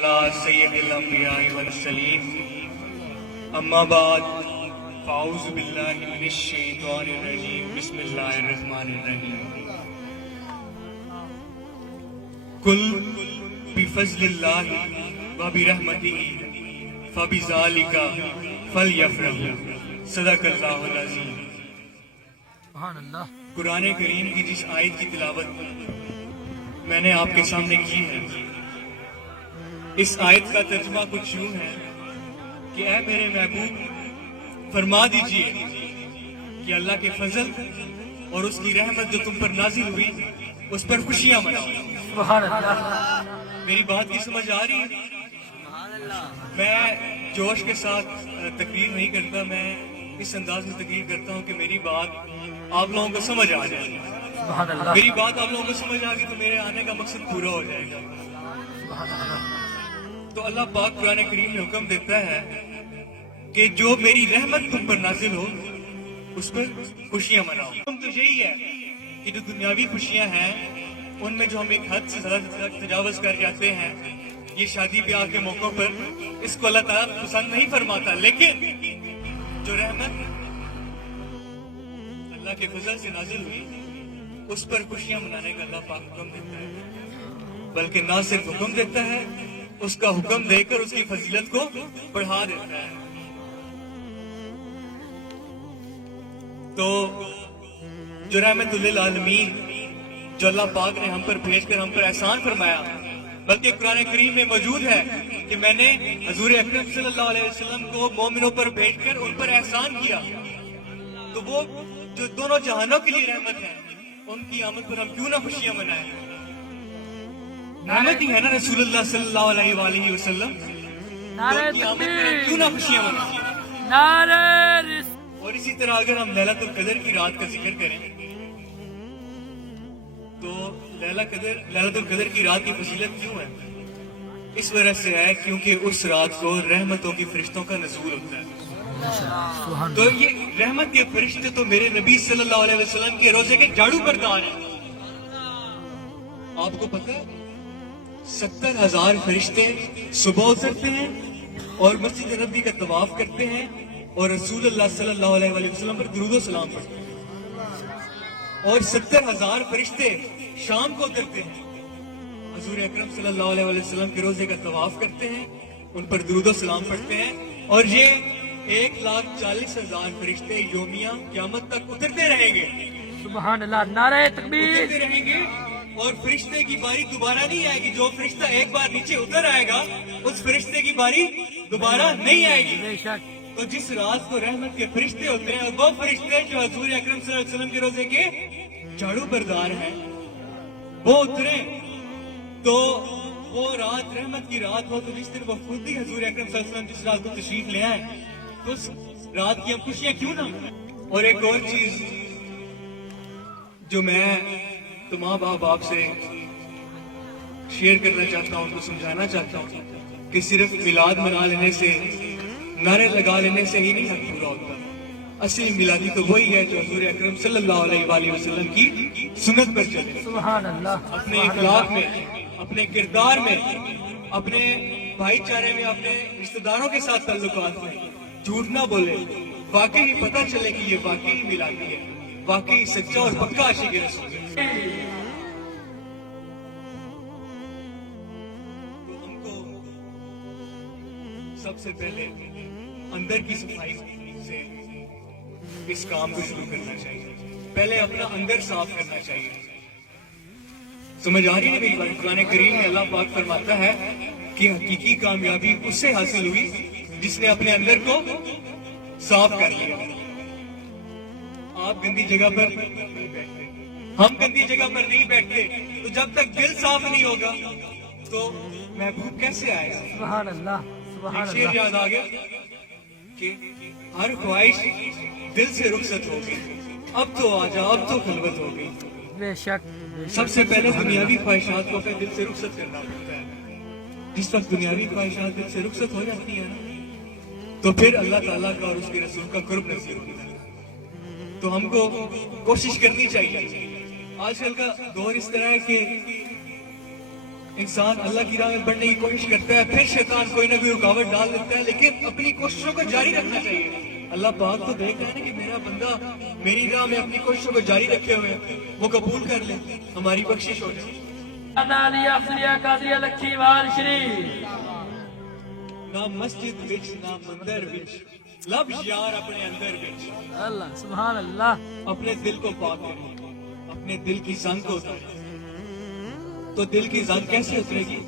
अला सय्यदिल अंबिया'i वल मुरसलीन अम्मा बाद फ़ाऊज़ु बिल्लाहि मिनश शैतानिर रजीम बिस्मिल्लाहिर रहमानिर रहीम कुल बिफ़ज़्लिल्लाहि व बिरहमतिही फ़बिज़ालिका फ़लयफ़रहू सदक़ल्लाहुल अज़ीम। कुरान करीम की जिस आयत की तिलावत मैंने आपके सामने की है, इस आयत का तर्जुमा कुछ यूं है कि ऐ मेरे महबूब, फरमा दीजिए कि अल्लाह के फजल और उसकी रहमत जो तुम पर नाजिल हुई उस पर खुशियां मनाओ। मेरी बात की समझ आ रही है? मैं जोश के साथ तकरीर नहीं करता, मैं इस अंदाज में तकरीर करता हूँ कि मेरी बात आप लोगों को समझ आ जाए। मेरी बात आप लोगों को समझ आ गई तो मेरे आने का मकसद पूरा हो जाएगा। तो अल्लाह पाक कुरान करीम में हुक्म देता है कि जो मेरी रहमत तुम पर नाजिल हो उस पर खुशियां मनाओ। हुक्म तो यही है कि जो दुनियावी खुशियां हैं उनमें जो हम एक हद से ज्यादा तजावज कर जाते हैं, ये शादी ब्याह के मौकों पर, इसको अल्लाह ताला पसंद नहीं फरमाता। लेकिन जो रहमत अल्लाह के फजल से नाजिल हुई उस पर खुशियां मनाने का अल्लाह पाक हुक्म देता है, बल्कि ना सिर्फ हुक्म देता है, उसका हुक्म देकर उसकी फजीलत को बढ़ा देता है। तो जो रहमतुल्लिल आलमीन जो अल्लाह पाक ने हम पर भेजकर हम पर एहसान फरमाया, बल्कि कुरान करीम में मौजूद है कि मैंने हजूर अकरम सल्लल्लाहु अलैहि वसल्लम को मोमिनों पर भेजकर उन पर एहसान किया। तो वो जो दोनों जहानों के लिए रहमत है, उनकी आमद पर हम क्यों ना खुशियां मनाएं? रहमत ही है ना रसूलुल्लाह सल्लल्लाहु अलैहि वसल्लम, उनकी आमद पर हम क्यों ना खुशियां मनाएं? और इसी तरह अगर हम लैलतुल कदर की रात का जिक्र करें तो लैलतुल कदर की रात की फजीलत क्यों है? इस वजह से है क्योंकि उस रात को रहमतों की फरिश्तों का नज़ूल होता है। तो ये रहमत के फरिश्ते तो मेरे नबी सल्लल्लाहु अलैहि वसल्लम के रोजे के झाड़ू बरदार हैं। आपको पता है 70,000 फरिश्ते सुबह उतरते हैं और मस्जिद नबी का तवाफ करते हैं और रसूलुल्लाह सल्लल्लाहु अलैहि वसल्लम पर दुरूद व सलाम पढ़ते हैं, और 70,000 फरिश्ते शाम को उतरते हैं, हजूर अकरम सल्लल्लाहु अलैहि वसल्लम के रोजे का तवाफ करते हैं, उन पर दुरूद व सलाम पढ़ते हैं, और ये 1,40,000 फरिश्ते योमिया क़यामत तक उतरते रहेंगे। सुभान अल्लाह, नारे तकबीर, उतरते रहेंगे और फरिश्ते की बारी दोबारा नहीं आएगी। जो फरिश्ता एक बार नीचे उतर आएगा उस फरिश्ते की बारी दोबारा नहीं आएगी। तो जिस रात को रहमत के फरिश्ते होते हैं और वो फरिश्ते जो हजूर अकरम सल्लल्लाहु अलैहि वसल्लम के रोजे के झाड़ू बरदार हैं वो उतरे, तो वो रात रहमत की रात हो, तो जिस दिन वो खुद ही हजूर अकरम सल्लल्लाहु अलैहि वसल्लम जिस रात को तशरीफ ले आए तो उस रात की हम खुशियां क्यों ना। और एक और चीज जो मैं तमाम बाप आपसे शेयर करना चाहता हूँ, उनको समझाना चाहता हूँ कि सिर्फ मिलाद मना लेने से, नारे लगा लेने से ही नहीं हक पूरा होता। असली मिलादी तो वही है जो हजूर अकरम सल्लल्लाहु अलैहि वसल्लम की सुन्नत पर चले, सुभान अल्लाह, अपने इखलाक में, अपने किरदार में, अपने भाईचारे में, अपने रिश्तेदारों के साथ ताल्लुकात में झूठ ना बोले, वाकई पता चले कि ये वाकई मिलादी है, वाकई सच्चा और पक्का आशिक रसूल है। तो हमको सबसे पहले अंदर की सफाई से इस काम को शुरू करना चाहिए। पहले अपना अंदर साफ करना चाहिए। समझ आ रही है मेरी बात? कुरान करीम में अल्लाह पाक फरमाता है कि हकीकी कामयाबी उससे हासिल हुई जिसने अपने अंदर को साफ कर लिया। आप गंदी जगह पर नहीं बैठते, हम गंदी जगह पर नहीं बैठते, तो जब तक दिल साफ नहीं होगा तो महबूब कैसे आएगा? सुभान अल्लाह, सुभान अल्लाह। शेर याद आ गया कि हर ख्वाहिश दिल से रुखसत हो गई, अब तो आजा, अब तो खलवत हो गई। बेशक सबसे पहले दुनियावी ख्वाहिशात को अपने दिल से रुखसत करना पड़ता है। जिस वक्त दुनियावी ख्वाहिशात दिल से रुखसत हो जाती है ना, तो फिर अल्लाह ताला का और उसके रसूल का कुर्ब नसीब होता है। तो हमको कोशिश करनी चाहिए। आजकल का दौर इस तरह है कि انسان اللہ کی راہ میں بڑھنے کی کوشش کرتا ہے، پھر شیطان کوئی نہ کوئی رکاوٹ ڈال دیتا ہے، لیکن اپنی کوششوں کو جاری رکھنا چاہیے۔ اللہ پاک تو دیکھ رہا ہے نا کہ میرا بندہ میری راہ میں اپنی کوششوں کو جاری رکھے ہوئے ہیں، وہ قبول کر لے، ہماری بخشش ہو جائے۔ نالیا افضلیہ قادریہ لکھی وال شریف نہ مسجد وچ نہ مندر وچ، لب یار اپنے اندر وچ، اللہ سبحان اللہ اپنے دل کو پاک کریں، اپنے دل کی زنگ کو اتاریں۔ تو دل کی زنگ کیسے اترے گی؟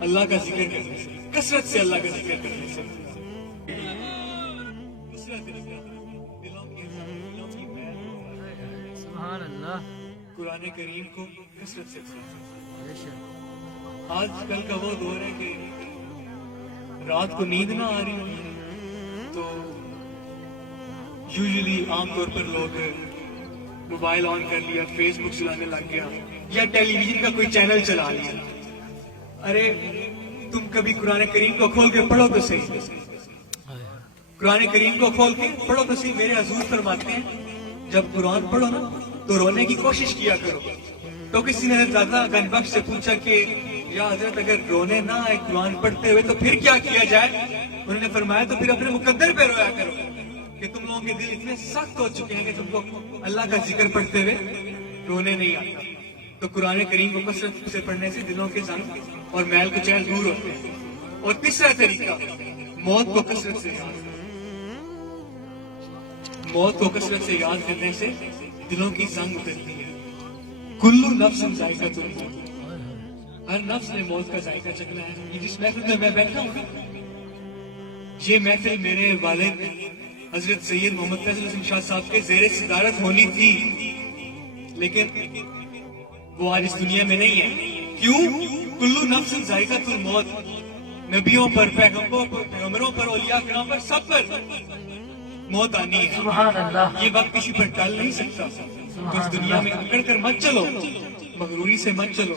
اللہ کا ذکر کرنے سے، کثرت سے اللہ کا ذکر کرنے سے، کثرت سے دلوں کی محنت، سبحان اللہ قرآن کریم کو کثرت سے پڑھیں۔ بے شک آج کل کا وہ دور ہے کہ رات کو نیند نہ آ رہی ہو تو یوزلی عام طور پر لوگ موبائل آن کر لیا، فیس بک چلانے لگ گیا، یا ٹیلی ویژن کا کوئی چینل چلا لیا۔ ارے تم کبھی قرآن کریم کو کھول کے پڑھو تو صحیح، قرآن کریم کو کھول کے پڑھو تو صحیح۔ میرے حضور فرماتے ہیں جب قرآن پڑھو نا تو رونے کی کوشش کیا کرو۔ تو کسی نے زیادہ گن بخش سے پوچھا کہ یا حضرت اگر رونے نہ آئے قرآن پڑھتے ہوئے تو پھر کیا کیا جائے؟ انہوں نے فرمایا تو پھر اپنے مقدر پہ رویا کرو کہ تم لوگوں کے دل اتنے سخت ہو چکے ہیں کہ تم کو اللہ کا ذکر پڑھتے ہوئے رونے نہیں آتا۔ تو قرآن کریم کو کثرت سے پڑھنے سے دلوں کے زنگ اور میل کچیل دور ہوتے ہیں۔ اور تیسرا طریقہ، موت کو کثرت سے یاد کرنا۔ موت کو کثرت سے یاد کرنے سے دلوں کی زنگ اترتی ہے۔ کلو نفس ذائقۃ الموت، ہر نفس نے موت کا ذائقہ چکھنا ہے۔ یہ جس محفل میں میں بیٹھا ہوں نا، یہ محفل میرے والد حضرت سید محمد فیضل حسین شاہ صاحب کے زیر صدارت ہونی تھی، لیکن وہ آج اس دنیا میں نہیں ہے۔ کیوں؟ کلو نفس ذائقۃ الموت، نبیوں پر، پیغمبروں پر، اولیاء کرام پر، سب پر موت آنی ہے۔ سبحان اللہ یہ وقت کسی پر ٹال نہیں سکتا۔ تو اس دنیا میں اکڑ کر مت چلو، مغروری سے مت چلو،